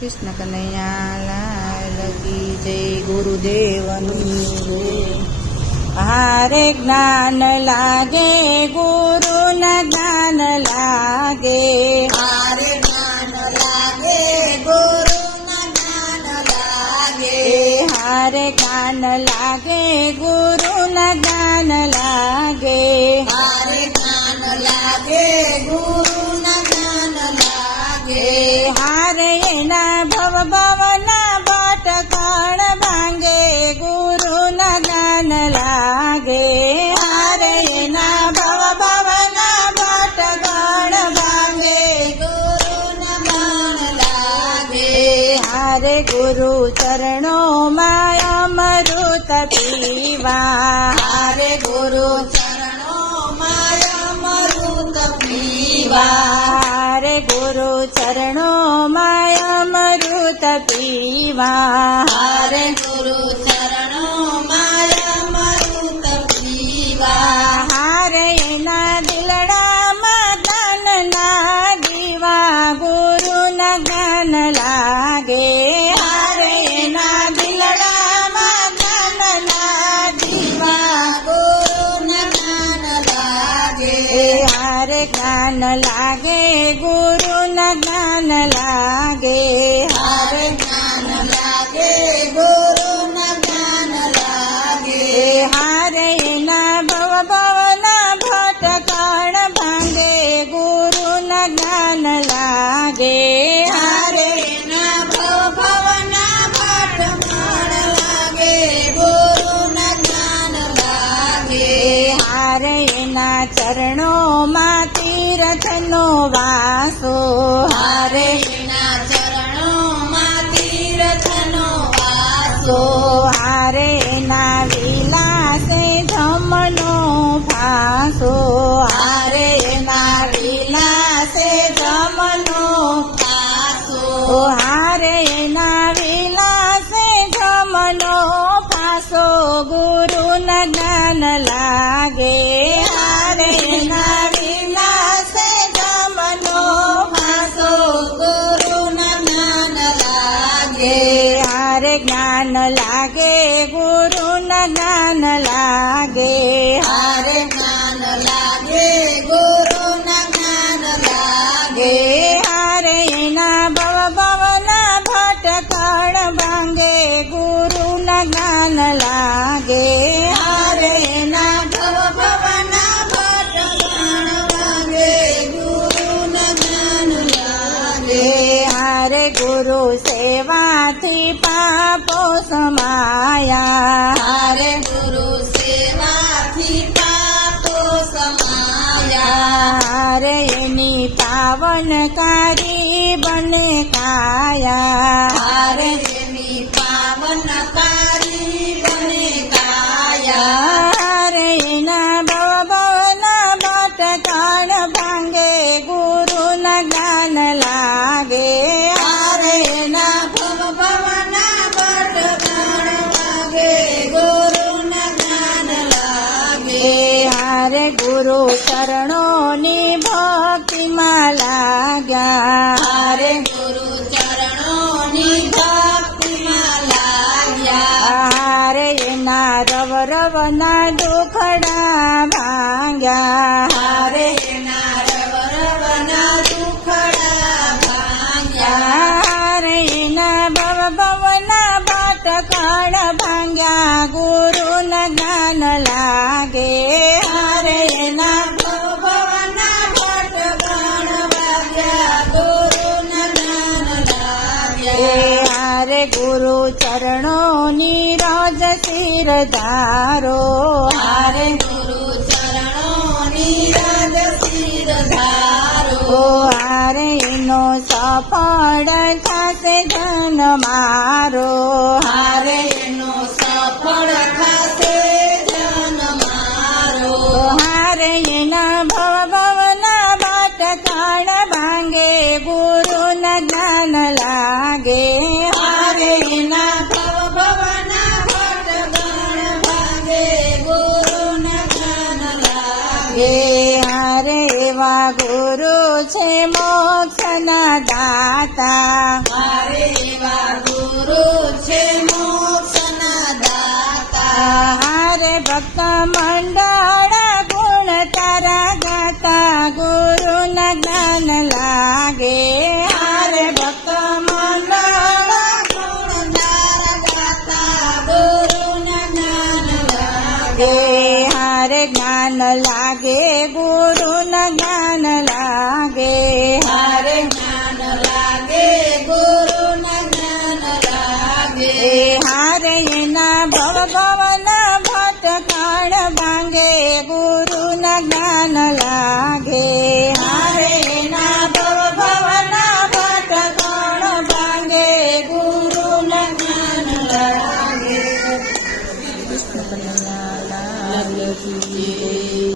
कृष्ण कन्हैया लाल की जय। गुरुदेवनी जय। हारे ज्ञान लागे गुरु न ज्ञान लागे। हारे ज्ञान लागे गुरु न ज्ञान लागे। हारे ज्ञान लागे गुरु न ज्ञान लागे। हारे ज्ञान लागे गुरु न ज्ञान लागे। हारे एना भव भवना भटकण भांगे गुरु न ज्ञान लागे। हारे एना भव भवना भटकण भांगे गुरु न ज्ञान लागे। हारे गुरु चरणों में अमृत पीवा। हारे गुरु चरणों में अमृत पीवा। हारे गुरु चरणों में अमृत पीवा। हारे गुरु चरणों में अमृत पीवा। हारे एना दिलड़ा में ज्ञान ना दीवा गुरु न ज्ञान लागे। हारे एना दिलड़ा में ज्ञान ना दीवा गुरु न ज्ञान लागे। हारे ज्ञान लागे गुरु न ज्ञान लागे। हारे ज्ञान लागे गुरु न ज्ञान लागे। हारे एना भव भवना भटकण भांगे गुरु न ज्ञान लागे। हारे एना भव भवना भटकण लागे गुरु न ज्ञान लागे। हारे एना चरणों में तीर्थनो वासो। हारे एना चरणों में तीर्थनो वासो। हारे एना विलासे धमनो फासो। हारे एना विलासे जमनो फासो। हारे एना विलासे धमनो फासो गुरु न ज्ञान लागे। हारे एना विलासे जमनो फासो गुरु न ज्ञान लागे। हारे ज्ञान लागे गुरु न ज्ञान लागे। हारे ज्ञान लागे गुरु न ज्ञान लागे। हारे एना भव भवना भटकण भांगे गुरु न ज्ञान लागे। हारे एना भव भवना भटकण भांगे गुरु न ज्ञान लागे। हारे गुरु सेवा थी पापो समाया। हारे गुरु सेवा थी पापो समाया। हारे एनी पावनकारी बने काया। हारे एनी पावनकारी बने काया। हारे एना भव भवना भटकण भांगे गुरु न ज्ञान लागे। हारे एना भव भवना भटकण भांगे गुरु न ज्ञान लागे। हारे गुरु चरणों नी भक्ति में लाग्या। हारे गुरु चरणों नी भक्ति में लाग्या। हारे एना रव रव ना दुखड़ा भांग्या। हारे एना रव रव ना दुखड़ा भांग्या। हारे एना भव भवना भटकण भांग्या गुरु न ज्ञान लागे। हारे एना भव भवना भटकण भाग्या गुरु न ज्ञान लागे। हारे गुरु चरणों नी राज सिर धारो। हारे गुरु चरणों नी राज सिर धारो। हारे एनो सफल थासे धन मारो। हारे एनो सफल थासे जन मारो। हारे एना भव भवना भटकण भांगे गुरु न ज्ञान लागे। हारे एना भव भवना भटकण भांगे गुरु न ज्ञान लागे। हारे एवा गुरु छे मोक्ष ना दाता। हारे લાગે